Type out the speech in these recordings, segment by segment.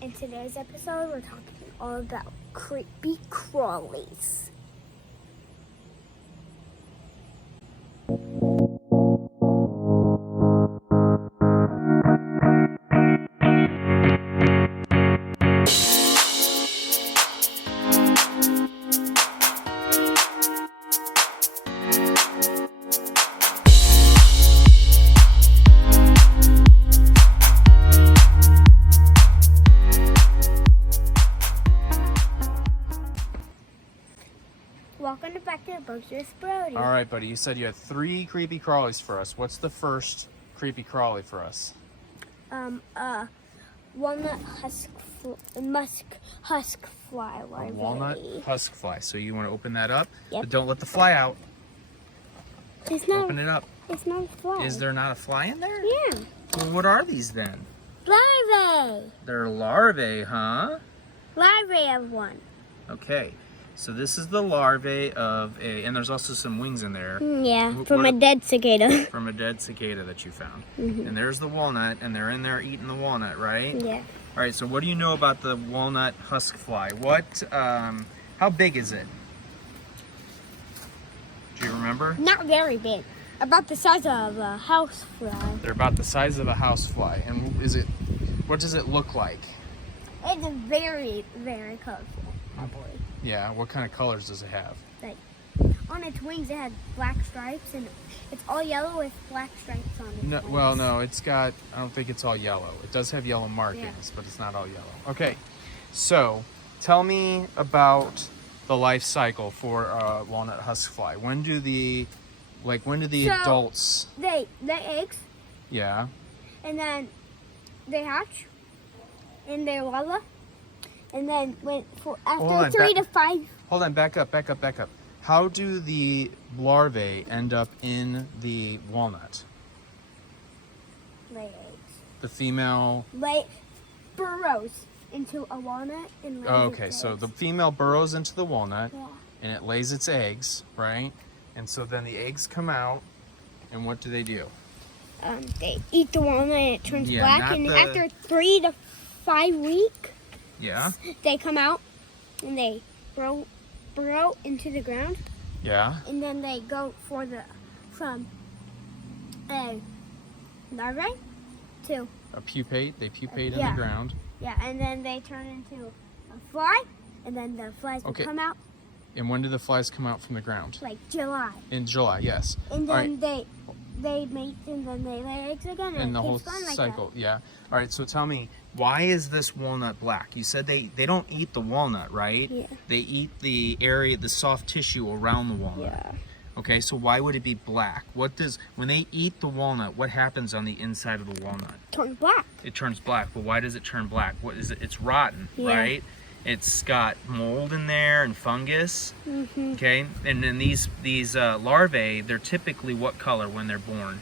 In today's episode, we're talking all about creepy crawlies. Welcome back to the Books with Brody. All right, buddy. You said you had 3 creepy crawlies for us. What's the first creepy crawly for us? Walnut Husk Fly. A walnut husk fly. So you want to open that up, Yep. but don't let the fly out. It's not. Open it up. It's not a fly. Is there not a fly in there? Yeah. Well, what are these then? Larvae. They're larvae, huh? Larvae of one. Okay. So this is the larvae of a, and there's also some wings in there. Yeah, What from a dead cicada. from a dead cicada that you found. Mhm. And there's the walnut, and they're in there eating the walnut, right? Yeah. All right, so what do you know about the walnut husk fly? How big is it? Do you remember? Not very big. About the size of a housefly. They're about the size of a housefly. And what does it look like? It's very, very colorful, probably. Yeah, what kind of colors does it have? Like, on its wings, it has black stripes, and it's all yellow with black stripes on it. No, well, no, I don't think it's all yellow. It does have yellow markings, but it's not all yellow. Okay, so tell me about the life cycle for walnut husk fly. When do the adults? They lay eggs, Yeah. and then they hatch in their larva, and then after 3 to 5 Hold on, back up. How do the larvae end up in the walnut? lay eggs, The female. burrows into a walnut and lays Okay, its so eggs. the female burrows into the walnut Yeah. and it lays its eggs, right? And so then the eggs come out, and what do? They eat the walnut and it turns Yeah, black, not and the- after 3 to 5 weeks, Yeah. they come out and they burrow into the ground, Yeah. and then they go from a larvae to A pupate. They pupate in Yeah. the ground. and then they turn into a fly, and then the flies will Okay. come out And when do the flies come out from the ground? like July, In July, yes. and All then they mate, and then they lay eggs again, and And the it whole keeps going like cycle, yeah. All right, so tell me, why is this walnut black? You said they don't eat the walnut, right? Yeah. They eat the area, the soft tissue around the that. walnut. Yeah. Okay, so why would it be black? When they eat the walnut, what happens on the inside of the walnut? Turn black. It turns black. But why does it turn black? What is it? It's rotten, Yeah. right? It's got mold in there and fungus. Mm-hmm. Okay, and then these larvae, they're typically what color when they're born?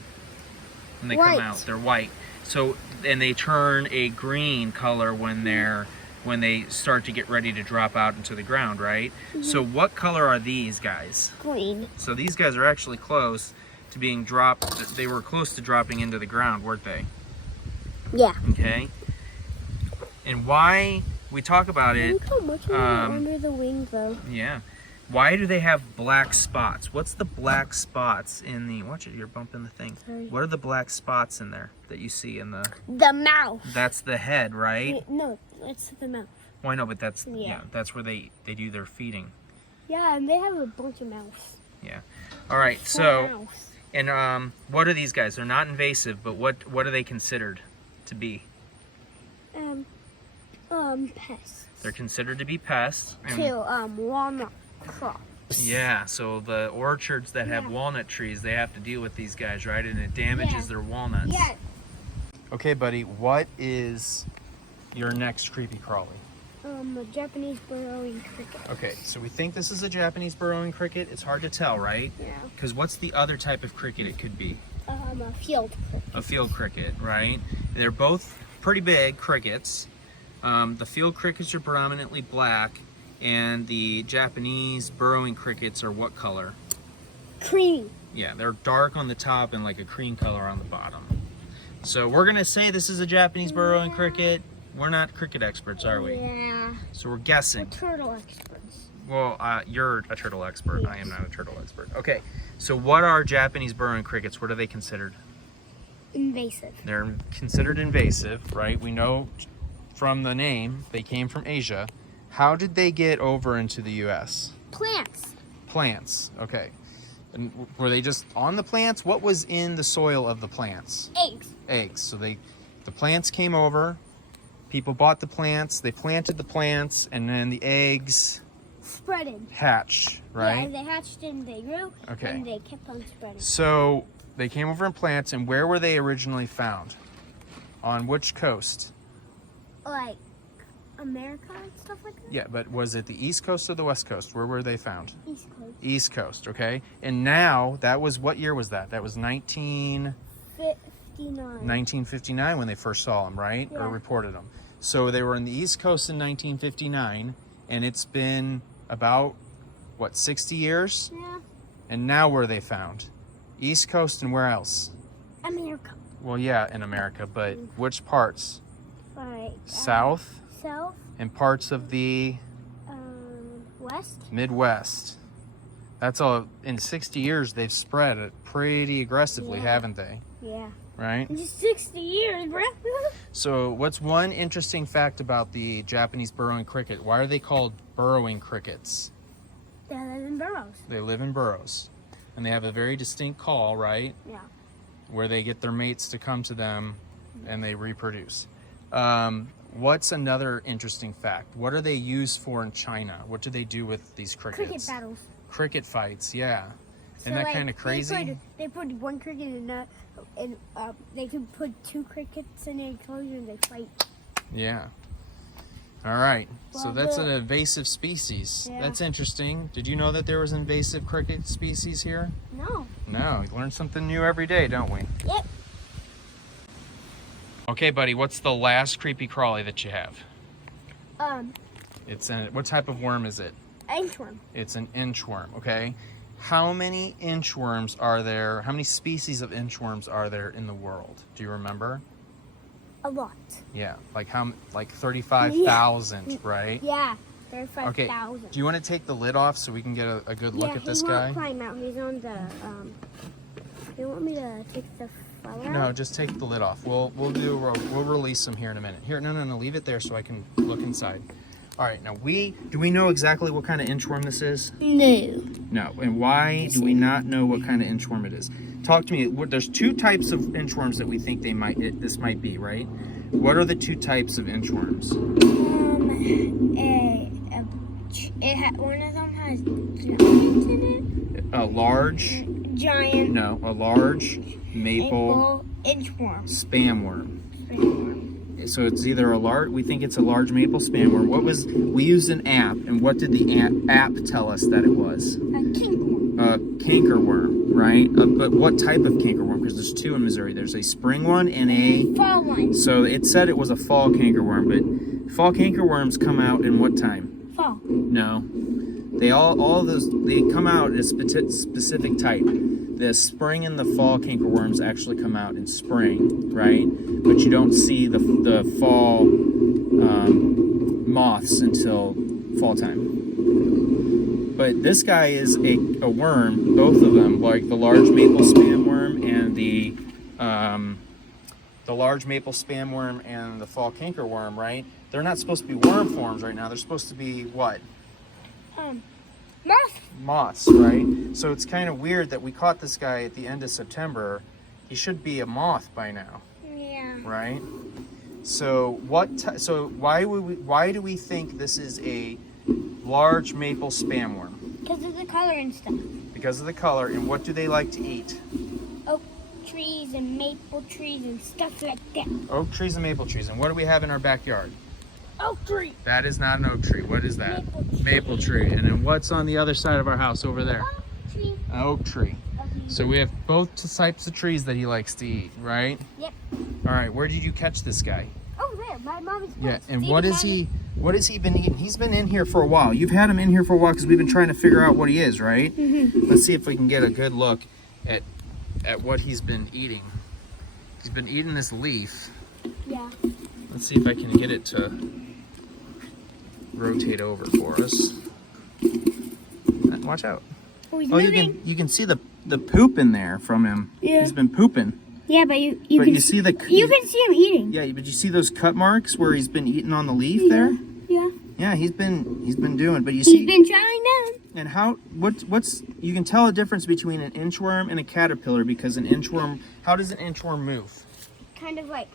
When they White. come out, they're white. So, and they turn a green color when they start to get ready to drop out into the ground, right? So what color are these guys? Green. So these guys are actually close to being dropped. They were close to dropping into the ground, weren't they? Yeah. Okay. And why we talk about it, Look how much is under the wing, though. yeah. Why do they have black spots? What's the black spots in the, watch it, you're bumping the thing. Sorry. What are the black spots in there that you see in the, The mouth. that's the head, right? No, it's the mouth. Well, I know, but that's, Yeah. yeah, that's where they do their feeding. Yeah, and they have a bunch of mouths. Yeah. All right, so, and what are these guys? They're not invasive, but what are they considered to be? Pests. They're considered to be pests. and- To walnut crops. Yeah, so the orchards that have Yeah. walnut trees, they have to deal with these guys, right? And it damages Yeah. their walnuts. Yeah. Okay, buddy, what is your next creepy crawly? A Japanese burrowing cricket. Okay, so we think this is a Japanese burrowing cricket. It's hard to tell, right? Yeah. Because what's the other type of cricket it could be? A field cricket. A field cricket, right? They're both pretty big crickets. The field crickets are predominantly black, and the Japanese burrowing crickets are what color? Cream. Yeah, they're dark on the top and like a cream color on the bottom. So we're gonna say this is a Japanese burrowing cricket. we're not cricket experts, are we? Yeah. So we're guessing. We're turtle experts. Well, you're a turtle expert. Yes. I am not a turtle expert. Okay, so what are Japanese burrowing crickets? What are they considered? Invasive. They're considered invasive, right? We know from the name they came from Asia. How did they get over into the U.S.? Plants. Plants, okay. And were they just on the plants? What was in the soil of the plants? Eggs. Eggs. So the plants came over, people bought the plants, they planted the plants, and then the eggs Spreading. hatched, right? Yeah, they hatched and they grew. Okay. And they kept on spreading. So they came over in plants, and where were they originally found? On which coast? Like America and stuff like that? Yeah, but was it the East Coast or the West Coast? Where were they found? East Coast. East Coast, okay. And now, that was, what year was that? That was 1959 when they first saw them, right? Yeah. Or reported them. So they were in the East Coast in 1959, and it's been about, what, 60 years? Yeah. And now where are they found? East Coast and where else? America. Well, yeah, in America, but which parts? Like South South. and parts of the West. Midwest. That's all. In 60 years, they've spread it pretty aggressively, Yeah. haven't they? Yeah. Right? In just 60 years, bro. So what's one interesting fact about the Japanese burrowing cricket? Why are they called burrowing crickets? They live in burrows. They live in burrows. And they have a very distinct call, right? Yeah. Where they get their mates to come to them and they reproduce. What's another interesting fact? What are they used for in China? What do they do with these crickets? Cricket battles. Cricket fights, yeah. So, Isn't that like, kind of crazy? They put one cricket in and they can put two crickets in an enclosure and they fight. Yeah. All right. So Well, that's the- an invasive species. Yeah. That's interesting. Did you know that there was invasive cricket species here? No. No. We learn something new every day, don't we? Yep. Okay, buddy. What's the last creepy crawly that you have? It's what type of worm is it? Inchworm. It's an inchworm. Okay. How many inchworms are there? How many species of inchworms are there in the world? Do you remember? A lot. Yeah. Like 35,000, right? Yeah. 35,000. Okay. Do you want to take the lid off so we can get a good look at this guy? He won't climb out. He's on the, you want me to take the flower No, out? just take the lid off. We'll release him here in a minute. Here, no, leave it there so I can look inside. All right, now do we know exactly what kind of inchworm this is? No. No, and why do we not know what kind of inchworm it is? Talk to me. There's two types of inchworms that we think this might be, right? What are the two types of inchworms? One of them has giants in A large, it. Giant. no, a large maple inchworm. spamworm. So it's either we think it's a large maple spamworm. We used an app, and what did the app tell us that it was? A kinkworm. A cankerworm, right? But what type of cankerworm? Because there's two in Missouri. There's a spring one and a... Fall one. So it said it was a fall cankerworm, but fall cankerworms come out in what time? Fall. No. They all of those, they come out in a specific type. The spring and the fall cankerworms actually come out in spring, right? But you don't see the fall moths until fall time. But this guy is a worm, both of them, like the large maple spamworm and the large maple spamworm and the fall cankerworm, right? They're not supposed to be worm forms right now. They're supposed to be what? Moth. Moths, right? So it's kind of weird that we caught this guy at the end of September. He should be a moth by now, Yeah. right? So why do we think this is a large maple spamworm? Because of the color and stuff. Because of the color, and what do they like to eat? Oak trees and maple trees and stuff like that. Oak trees and maple trees. And what do we have in our backyard? Oak tree. That is not an oak tree. What is that? Maple tree. Maple tree. And then what's on the other side of our house over there? Oak tree. An oak tree. Okay. So we have both types of trees that he likes to eat, right? Yep. All right, where did you catch this guy? Oh, there. My mommy's Yeah, place. and See what the has mommy? he been eating? He's been in here for a while. You've had him in here for a while because we've been trying to figure out what he is, right? Mm-hmm. Let's see if we can get a good look at what he's been eating. He's been eating this leaf. Yeah. Let's see if I can get it to rotate over for us. Watch out. Oh, he's Oh, moving. you can see the poop in there from him. Yeah. He's been pooping. Yeah, but you But can you see the you can see him eating. Yeah, but you see those cut marks where he's been eating on the leaf there? Yeah. Yeah, he's been doing. But you He's see, been trying down. and what's you can tell a difference between an inchworm and a caterpillar because an inchworm. How does an inchworm move? Kind of like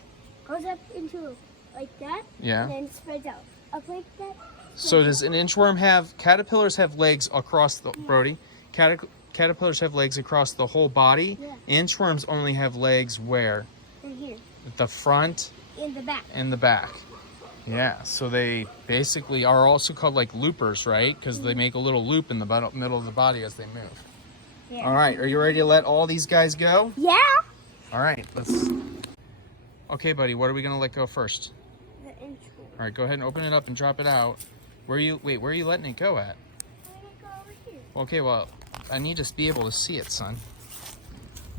goes up into like that. Yeah. And then spreads out up like that. So does an inchworm have? Caterpillars have legs across the Brody. Caterpillars have legs across the whole body. Yeah. Inchworms only have legs where? And here. At the front In the back. and the back. Yeah, so they basically are also called like loopers, right? Because they make a little loop in the middle of the body as they move. Yeah. All right, are you ready to let all these guys go? Yeah. All right, let's. Okay, buddy, what are we gonna let go first? The intro. All right, go ahead and open it up and drop it out. Where are you letting it go at? I'm gonna go over here. Okay, well, I need to be able to see it, son.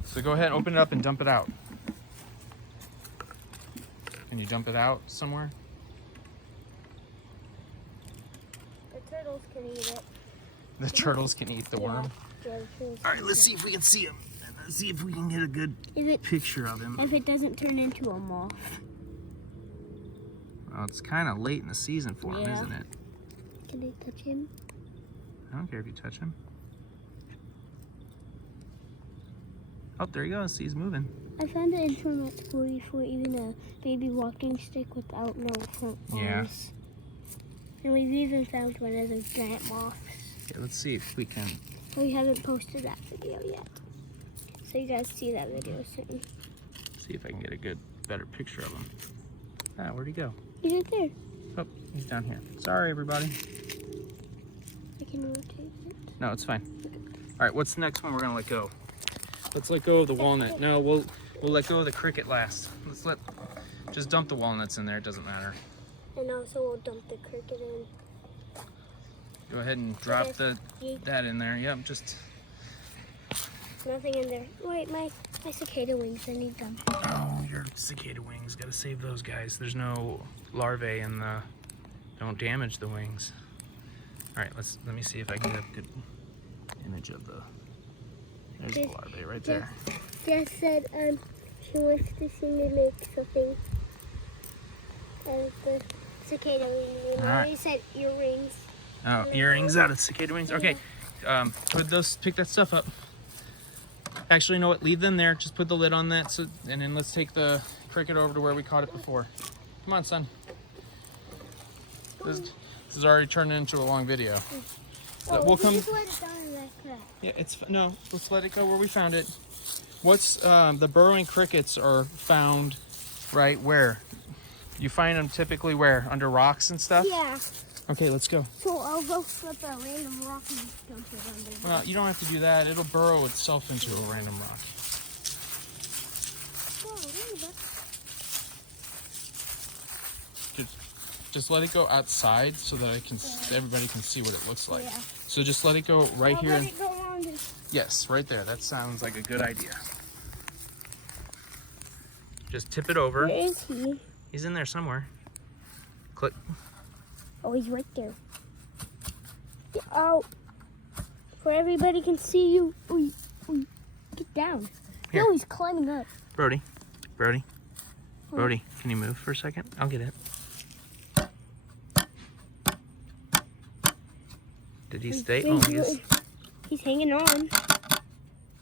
So go ahead and open it up and dump it out. Can you dump it out somewhere? The turtles can eat it. The turtles can eat the worm. Yeah, the turtles All right, can let's eat see if we can see him. Let's see if we can get a good it. picture of him. If it doesn't turn into a moth. Well, it's kind of late in the season for him, Yeah. isn't it? Can I touch him? I don't care if you touch him. Oh, there he goes. He's moving. I found an intern at school before even a baby walking stick without no front arms. Yeah. And we've even found one of those giant moths. Okay, let's see if we can. We haven't posted that video yet. So you guys see that video soon. See if I can get a good, better picture of him. Ah, where'd he go? He's right there. Oh, he's down here. Sorry, everybody. I can rotate it. No, it's fine. All right, what's the next one we're gonna let go? Let's let go of the walnut. No, we'll let go of the cricket last. Just dump the walnuts in there. It doesn't matter. And also we'll dump the cricket in. Go ahead and drop that in there. Yep, just. Nothing in there. Wait, my cicada wings, I need them. Oh, your cicada wings. Gotta save those guys. There's no larvae in the. Don't damage the wings. All right, let me see if I can get a good image of the. There's the larvae right there. Jess said she wants to see me make something out of the cicada wings. And Alright. you said earrings. Oh, earrings out of cicada wings. Okay, pick that stuff up. Actually, you know what? Leave them there. Just put the lid on that. And then let's take the cricket over to where we caught it before. Come on, son. This is already turning into a long video. So we'll come. Just let it down like that. Yeah, no. Let's let it go where we found it. What's the burrowing crickets are found right where? You find them typically where? Under rocks and stuff? Yeah. Okay, let's go. So I'll go flip a random rock and just dump it under there. Well, you don't have to do that. It'll burrow itself into a random rock. Oh, really? Just let it go outside so that everybody can see what it looks like. Yeah. So just let it go right here. Let it go on this. Yes, right there. That sounds like a good idea. Just tip it over. Where is he? He's in there somewhere. Click. Oh, he's right there. Get out. Where everybody can see you. Ooh, get down. Here. No, he's climbing up. Brody. Brody, can you move for a second? I'll get it. Did he stay? Oh, He's hanging on.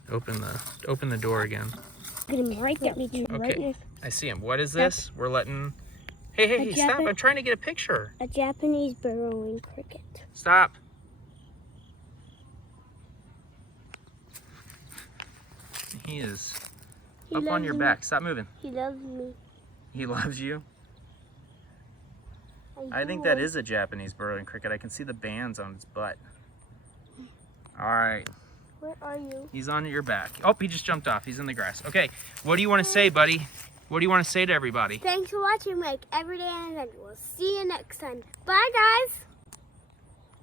Open the door again. Get him right there. Right Okay, I see him. What is this? We're letting. Hey! Stop! I'm trying to get a picture. A Japanese burrowing cricket. Stop. He is up on your back. Stop moving. He loves me. He loves you. I think that is a Japanese burrowing cricket. I can see the bands on its butt. All right. Where are you? He's on your back. Oh, he just jumped off. He's in the grass. Okay, what do you want to say, buddy? What do you want to say to everybody? Thanks for watching, Mike. Every day and then we'll see you next time. Bye, guys.